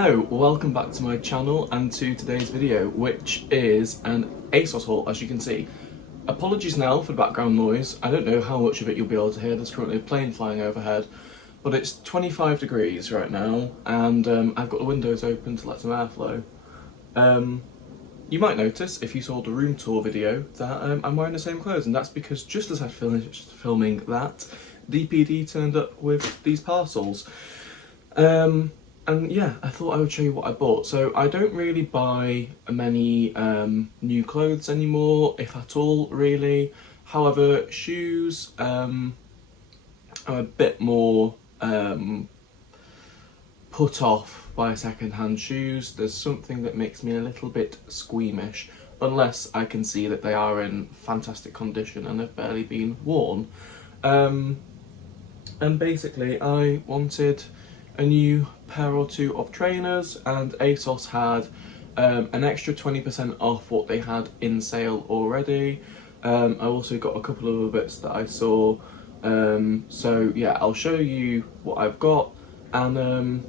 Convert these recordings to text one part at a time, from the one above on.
Hello, welcome back to my channel and to today's video, which is an ASOS haul, as you can see. Apologies now for the background noise. I don't know how much of it you'll be able to hear. There's currently a plane flying overhead, but it's 25 degrees right now, and I've got the windows open to let some airflow. You might notice, if you saw the room tour video, that I'm wearing the same clothes, and that's because just as I finished filming that, DPD turned up with these parcels. And yeah, I thought I would show you what I bought. So I don't really buy many new clothes anymore, if at all, really. However, shoes, I'm a bit more put off by second-hand shoes. There's something that makes me a little bit squeamish, unless I can see that they are in fantastic condition and have barely been worn. And basically, I wanted a new pair or two of trainers, and ASOS had an extra 20% off what they had in sale already. I also got a couple of other bits that I saw. So yeah, I'll show you what I've got and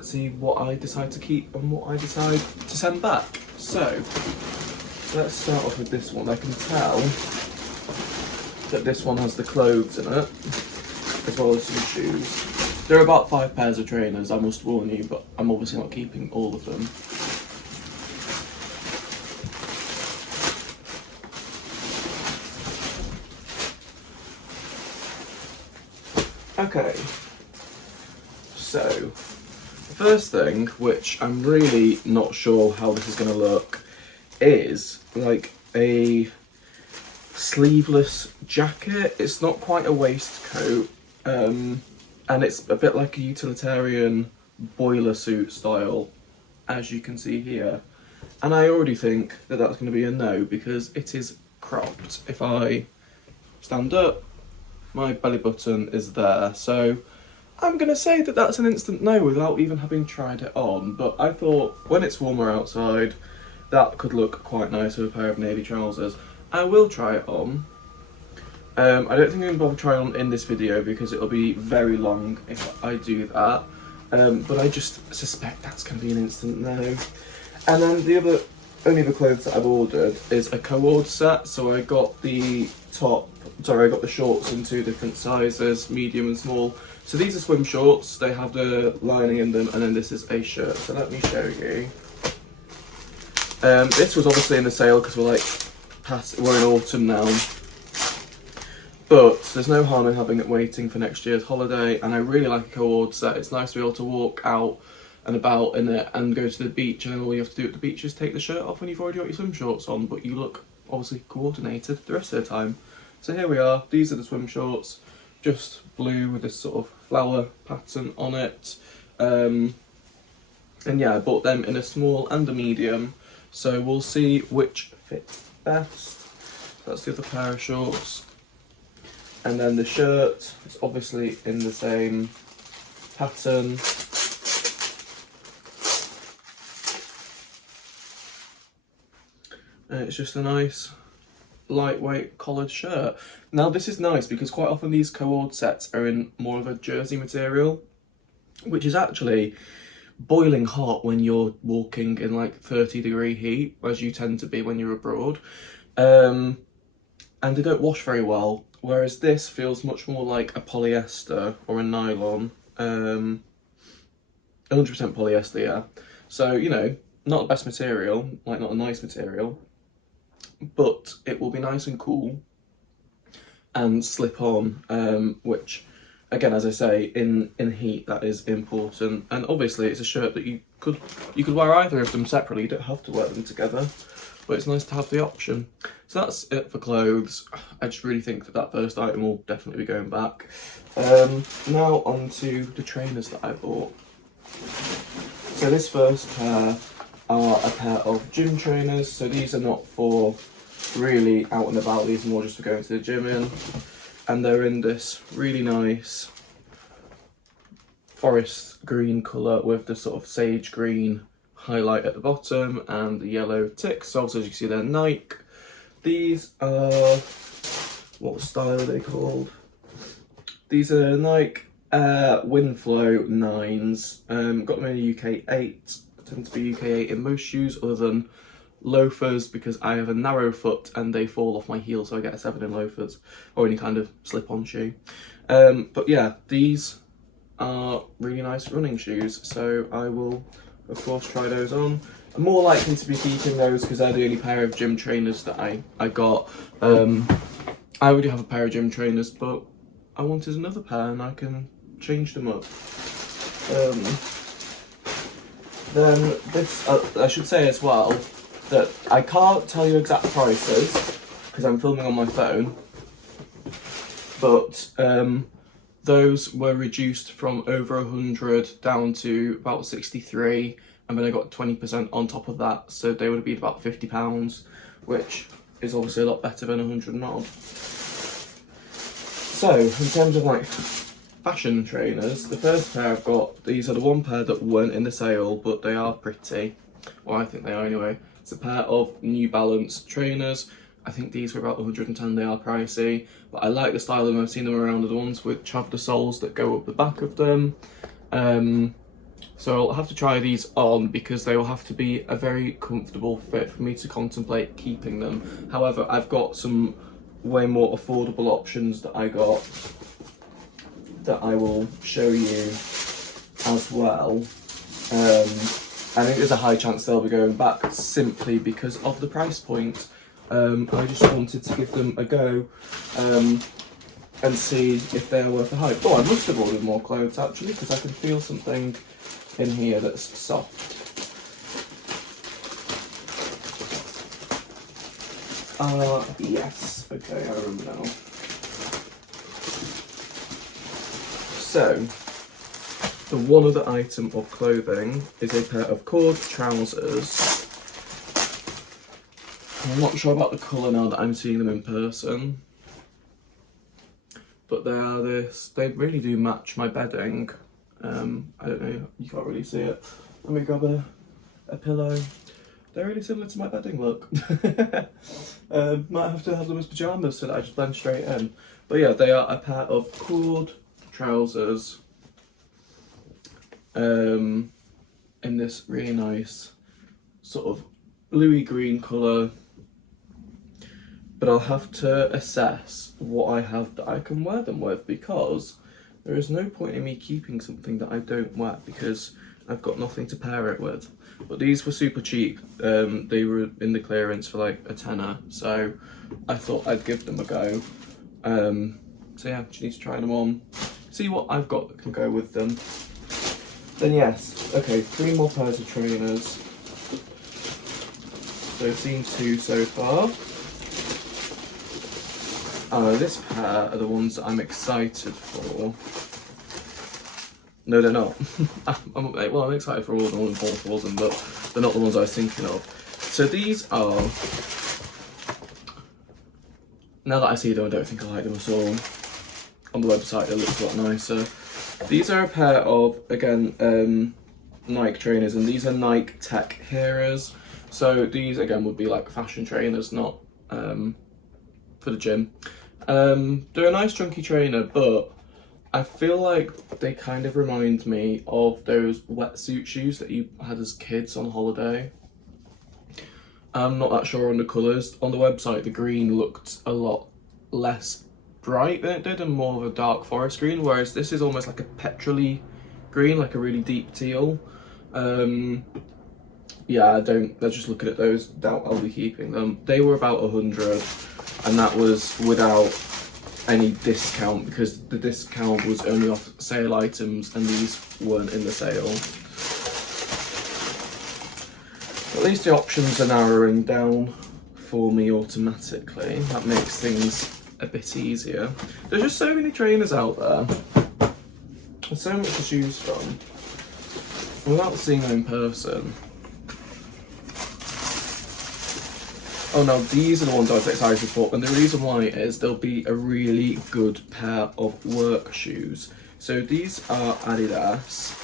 see what I decide to keep and what I decide to send back. So let's start off with this one. I can tell that this one has the clothes in it, as well as some shoes. There are about 5 pairs of trainers, I must warn you, but I'm obviously not keeping all of them. Okay, so the first thing, which I'm really not sure how this is going to look, is like a sleeveless jacket. It's not quite a waistcoat. And it's a bit like a utilitarian boiler suit style, as you can see here. And I already think that that's going to be a no, because it is cropped. If I stand up, my belly button is there. So I'm going to say that that's an instant no without even having tried it on. But I thought when it's warmer outside, that could look quite nice with a pair of navy trousers. I will try it on. I don't think I'm going to bother trying on in this video because it'll be very long if I do that, but I just suspect that's going to be an instant no. And then the only other clothes that I've ordered is a co-ord set. So I got the shorts in 2 different sizes, medium and small. So these are swim shorts, they have the lining in them, and then this is a shirt. So let me show you. This was obviously in the sale because we're in autumn now. But there's no harm in having it waiting for next year's holiday, and I really like a co-ord set. It's nice to be able to walk out and about in it and go to the beach, and then all you have to do at the beach is take the shirt off when you've already got your swim shorts on, but you look obviously coordinated the rest of the time. So here we are, these are the swim shorts, just blue with this sort of flower pattern on it. And yeah, I bought them in a small and a medium, so we'll see which fits best. That's the other pair of shorts. And then the shirt is obviously in the same pattern. And it's just a nice lightweight collared shirt. Now this is nice because quite often these co-ord sets are in more of a jersey material, which is actually boiling hot when you're walking in like 30-degree heat, as you tend to be when you're abroad. And they don't wash very well. Whereas this feels much more like a polyester or a nylon, 100% polyester, yeah. So, you know, not the best material, like not a nice material, but it will be nice and cool and slip on, which, again, as I say, in heat, that is important. And obviously it's a shirt that you could wear either of them separately, you don't have to wear them together. But it's nice to have the option. So that's it for clothes. I just really think that first item will definitely be going back. Now on to the trainers that I bought. So this first pair are a pair of gym trainers. So these are not for really out and about, these are more just for going to the gym in. And they're in this really nice forest green colour with the sort of sage green highlight at the bottom and the yellow ticks. So as you can see, they're Nike. These are, what style are they called? These are Nike Windflow 9s. Got them in a UK 8. Tend to be UK 8 in most shoes other than loafers, because I have a narrow foot and they fall off my heel, so I get a 7 in loafers or any kind of slip-on shoe. But yeah, these are really nice running shoes, so I will of course try those on. I'm more likely to be keeping those because they're the only pair of gym trainers that I got. I already have a pair of gym trainers, but I wanted another pair and I can change them up. Then this, I should say as well, that I can't tell you exact prices because I'm filming on my phone, but those were reduced from over 100 down to about 63, and then I got 20% on top of that, so they would have been about £50, which is obviously a lot better than 100 and odd. So in terms of like fashion trainers, the first pair I've got, these are the one pair that weren't in the sale, but they are pretty, or I think they are anyway. It's a pair of New Balance trainers. I think these were about 110, they are pricey, but I like the style of them. I've seen them around, the ones which have the soles that go up the back of them. So I'll have to try these on because they will have to be a very comfortable fit for me to contemplate keeping them. However, I've got some way more affordable options that I got that I will show you as well. I think there's a high chance they'll be going back simply because of the price point. I just wanted to give them a go and see if they're worth the hype. Oh, I must have ordered more clothes actually because I can feel something in here that's soft. Yes, okay, I remember now. So, the one other item of clothing is a pair of cord trousers. I'm not sure about the colour now that I'm seeing them in person, but they are this, they really do match my bedding. I don't know, you can't really see it. Let me grab a pillow. They're really similar to my bedding look. Might have to have them as pyjamas so that I just blend straight in. But yeah, they are a pair of cord trousers in this really nice sort of bluey green colour. But I'll have to assess what I have that I can wear them with, because there is no point in me keeping something that I don't wear because I've got nothing to pair it with. But these were super cheap. They were in the clearance for like a tenner, so I thought I'd give them a go. So yeah, just need to try them on, see what I've got that can go with them. Then yes, okay, 3 more pairs of trainers. So I've seen 2 so far. This pair are the ones that I'm excited for. No, they're not. I'm excited for all of them, and both of them, but they're not the ones I was thinking of. So these are, now that I see them, I don't think I like them at all. On the website, they look a lot nicer. These are a pair of, again, Nike trainers, and these are Nike Tech Heroes. So these, again, would be like fashion trainers, not for the gym. They're a nice chunky trainer, but I feel like they kind of remind me of those wetsuit shoes that you had as kids on holiday. I'm not that sure on the colours. On the website, the green looked a lot less bright than it did and more of a dark forest green, whereas this is almost like a petrol-y green, like a really deep teal. Yeah, let's just look at those, doubt I'll be keeping them. They were about 100, and that was without any discount because the discount was only off sale items and these weren't in the sale. At least the options are narrowing down for me automatically. That makes things a bit easier. There's just so many trainers out there. There's so much to choose from. Without seeing them in person. Oh no, these are the ones I was excited for, and the reason why is they'll be a really good pair of work shoes. So these are Adidas.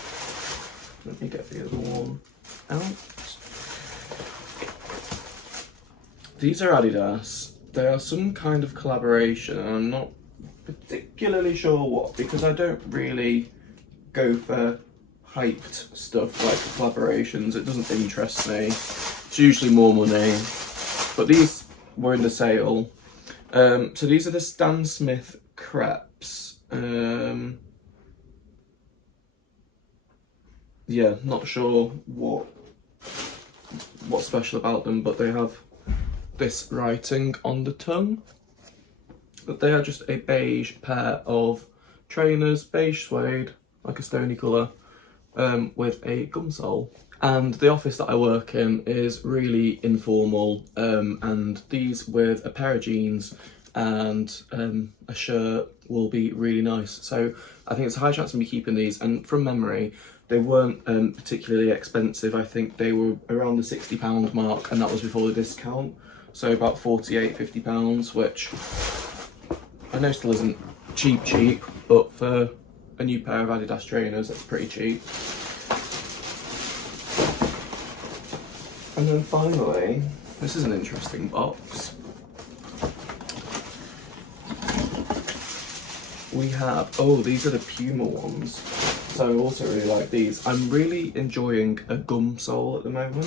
Let me get the other one out. These are Adidas. They are some kind of collaboration, and I'm not particularly sure what, because I don't really go for hyped stuff like collaborations. It doesn't interest me. It's usually more money. But these were in the sale. So these are the Stan Smith crepes. Yeah, not sure what's special about them, but they have this writing on the tongue. But they are just a beige pair of trainers, beige suede, like a stony colour, with a gum sole. And the office that I work in is really informal, and these with a pair of jeans and a shirt will be really nice. So I think it's a high chance of me keeping these, and from memory, they weren't particularly expensive. I think they were around the £60 mark, and that was before the discount. So about £48–50, which I know still isn't cheap, but for a new pair of Adidas trainers, that's pretty cheap. And then finally, this is an interesting box. We have, oh, these are the Puma ones. So I also really like these. I'm really enjoying a gum sole at the moment.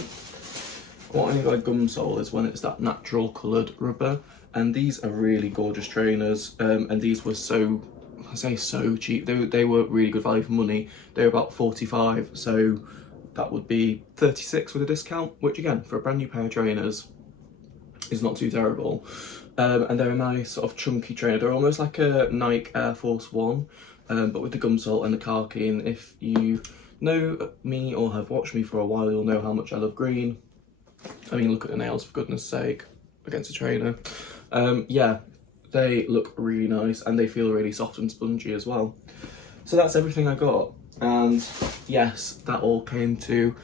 What I mean by gum sole is when it's that natural coloured rubber. And these are really gorgeous trainers. And these were so, I say so cheap. They were really good value for money. They were about 45, so that would be 36 with a discount, which again, for a brand new pair of trainers, is not too terrible. And they're a nice sort of chunky trainer. They're almost like a Nike Air Force One, but with the gum sole and the khaki. And if you know me or have watched me for a while, you'll know how much I love green. I mean, look at the nails, for goodness sake, against a trainer. Yeah, they look really nice and they feel really soft and spongy as well. So that's everything I got. And yes, that all came to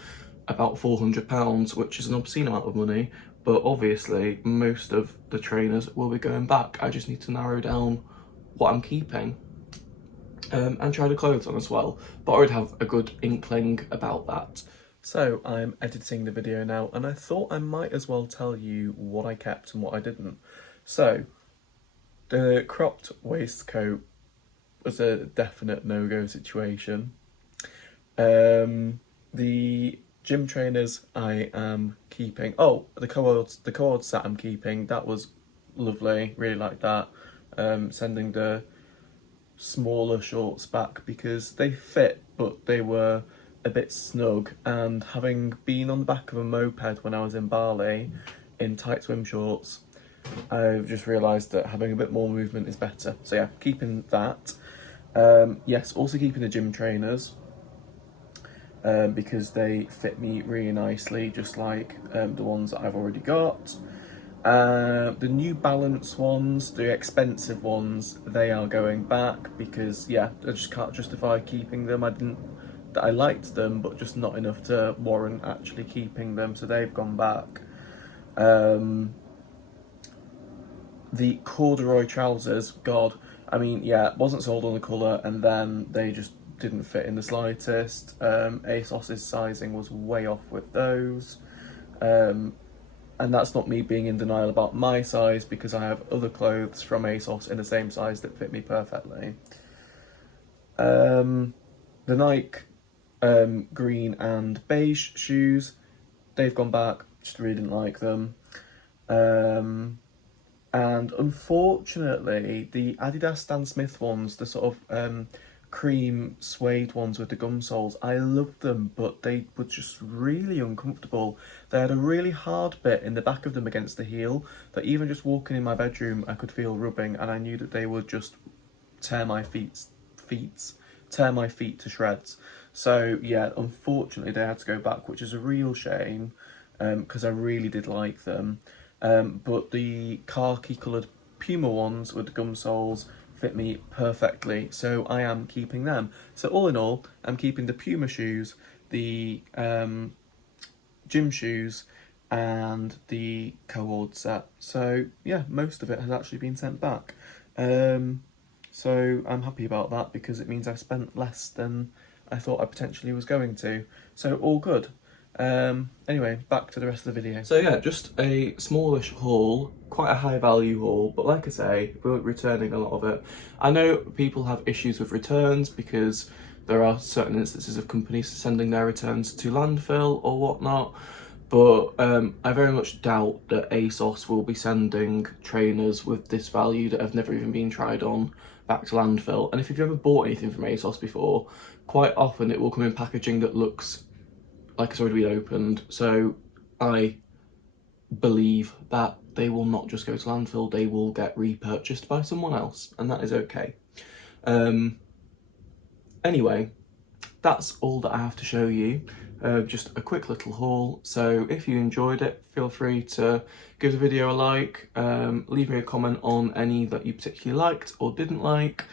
about £400, which is an obscene amount of money. But obviously, most of the trainers will be going back. I just need to narrow down what I'm keeping. And try the clothes on as well. But I would have a good inkling about that. So I'm editing the video now, and I thought I might as well tell you what I kept and what I didn't. So, the cropped waistcoat was a definite no-go situation. The gym trainers I am keeping. Oh, the cord set I'm keeping. That was lovely. Really like that. Sending the smaller shorts back because they fit, but they were a bit snug. And having been on the back of a moped when I was in Bali in tight swim shorts, I've just realised that having a bit more movement is better. So yeah, keeping that. Yes, also keeping the gym trainers. Because they fit me really nicely, just like the ones that I've already got. The New Balance ones, the expensive ones, they are going back because, yeah, I just can't justify keeping them. I liked them, but just not enough to warrant actually keeping them, so they've gone back. The corduroy trousers, God, I mean, yeah, it wasn't sold on the colour, and then they just didn't fit in the slightest. ASOS's sizing was way off with those. And that's not me being in denial about my size, because I have other clothes from ASOS in the same size that fit me perfectly. The Nike green and beige shoes, they've gone back, just really didn't like them. And unfortunately, the Adidas Stan Smith ones, the sort of cream suede ones with the gum soles, I loved them, but they were just really uncomfortable. They had a really hard bit in the back of them against the heel that even just walking in my bedroom I could feel rubbing, and I knew that they would just tear my feet to shreds. So yeah, unfortunately they had to go back, which is a real shame, because I really did like them. But the khaki coloured Puma ones with the gum soles fit me perfectly, so I am keeping them. So all in all, I'm keeping the Puma shoes, the gym shoes, and the cord set. So yeah, most of it has actually been sent back. So I'm happy about that, because it means I spent less than I thought I potentially was going to. So all good. Anyway, back to the rest of the video. So yeah, just a smallish haul, quite a high value haul, but like I say, we're returning a lot of it. I know people have issues with returns because there are certain instances of companies sending their returns to landfill or whatnot, but I very much doubt that ASOS will be sending trainers with this value that have never even been tried on back to landfill. And if you've ever bought anything from ASOS before, quite often it will come in packaging that looks like it's already been opened. So I believe that they will not just go to landfill, they will get repurchased by someone else, and that is okay. Anyway, that's all that I have to show you. Just a quick little haul. So if you enjoyed it, feel free to give the video a like, leave me a comment on any that you particularly liked or didn't like.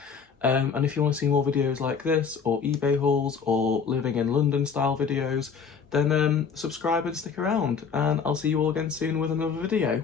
And if you want to see more videos like this, or eBay hauls, or living in London style videos, then subscribe and stick around, and I'll see you all again soon with another video.